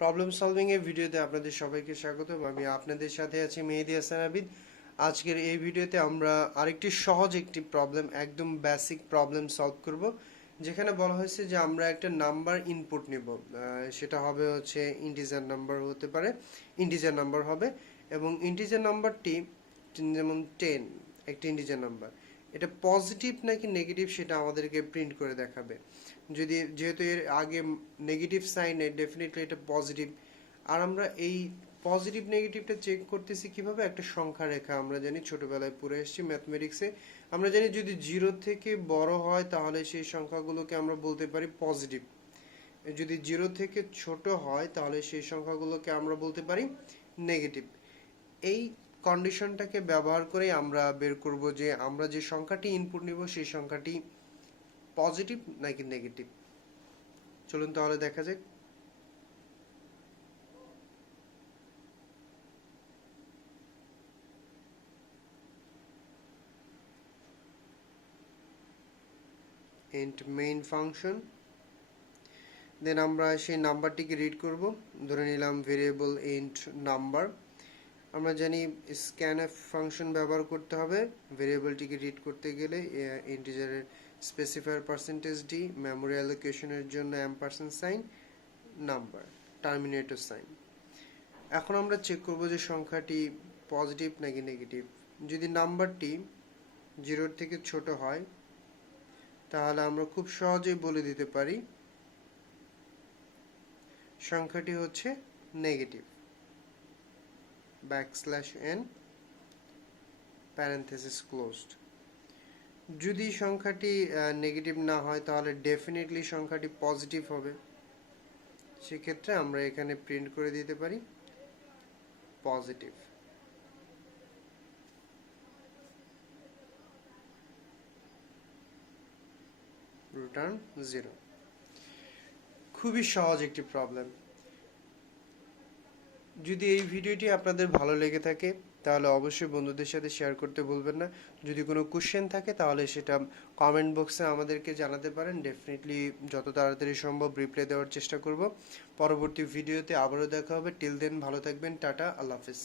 Problem solving এর ভিডিওতে আপনাদের সবাইকে স্বাগত। আমি আপনাদের সাথে আছি মেহেদি হাসান আবিদ। আজকের এই ভিডিওতে আমরা আরেকটি সহজ একটি প্রবলেম, একদম বেসিক প্রবলেম সলভ করব, যেখানে বলা হয়েছে যে আমরা একটা নাম্বার ইনপুট নেব। সেটা হবে হচ্ছে ইন্টিজার নাম্বার হতে পারে, ইন্টিজার নাম্বার হবে, এবং ইন্টিজার নাম্বারটি যেমন 10 একটি ইন্টিজার নাম্বার, এটা পজিটিভ নাকি নেগেটিভ সেটা আমাদেরকে প্রিন্ট করে দেখাবে। যেহেতু এর আগে নেগেটিভ সাইনে, ডেফিনেটলি এটা পজিটিভ। আর আমরা এই পজিটিভ নেগেটিভটা চেক করতেছি কিভাবে? একটা সংখ্যা রেখা আমরা জানি, ছোটবেলায় পড়ে এসেছি ম্যাথমেটিক্সে। আমরা জানি যদি 0 থেকে বড় হয় তাহলে সেই সংখ্যাগুলোকে আমরা বলতে পারি পজিটিভ, যদি 0 থেকে ছোট হয় তাহলে সেই সংখ্যাগুলোকে আমরা বলতে পারি নেগেটিভ। এই কন্ডিশনটাকে ব্যবহার করে আমরা বের করব যে আমরা যে সংখ্যাটি ইনপুট নিব সেই সংখ্যাটি পজিটিভ নাকি নেগেটিভ। চলুন তাহলে দেখা যাক। int main ফাংশন, দেন আমরা সেই নাম্বারটিকে রিড করব। ধরে নিলাম ভেরিয়েবল int নাম্বার। আমরা জানি scanf ফাংশন ব্যবহার করতে হবে ভেরিয়েবলটিকে রিড করতে গেলে। ইন্টিজারের স্পেসিফায়ার %d, মেমোরি অ্যালোকেশনের জন্য ampersand sign, number, terminator sign. এখন আমরা চেক করব যে সংখ্যাটি পজিটিভ নাকি নেগেটিভ। যদি নাম্বারটি 0 থেকে ছোট হয় তাহলে আমরা খুব সহজেই বলে দিতে পারি সংখ্যাটি হচ্ছে নেগেটিভ। \n parenthesis closed. যদি সংখ্যাটি নেগেটিভ না হয় তাহলে ডেফিনেটলি সংখ্যাটি পজিটিভ হবে। সেক্ষেত্রে আমরা এখানে প্রিন্ট করে দিতে পারি পজিটিভ। রিটার্ন 0। খুবই সহজ একটি প্রবলেম। যদি এই ভিডিওটি আপনাদের ভালো লেগে থাকে তাহলে অবশ্যই বন্ধুদের সাথে শেয়ার করতে ভুলবেন না। যদি কোনো কোশ্চেন থাকে তাহলে সেটা কমেন্ট বক্সে আমাদেরকে জানাতে পারেন। ডেফিনেটলি যত তাড়াতাড়ি সম্ভব রিপ্লাই দেওয়ার চেষ্টা করব। পরবর্তী ভিডিওতে আবারও দেখা হবে। টিল দেন ভালো থাকবেন। টাটা, আল্লাহ হাফেজ।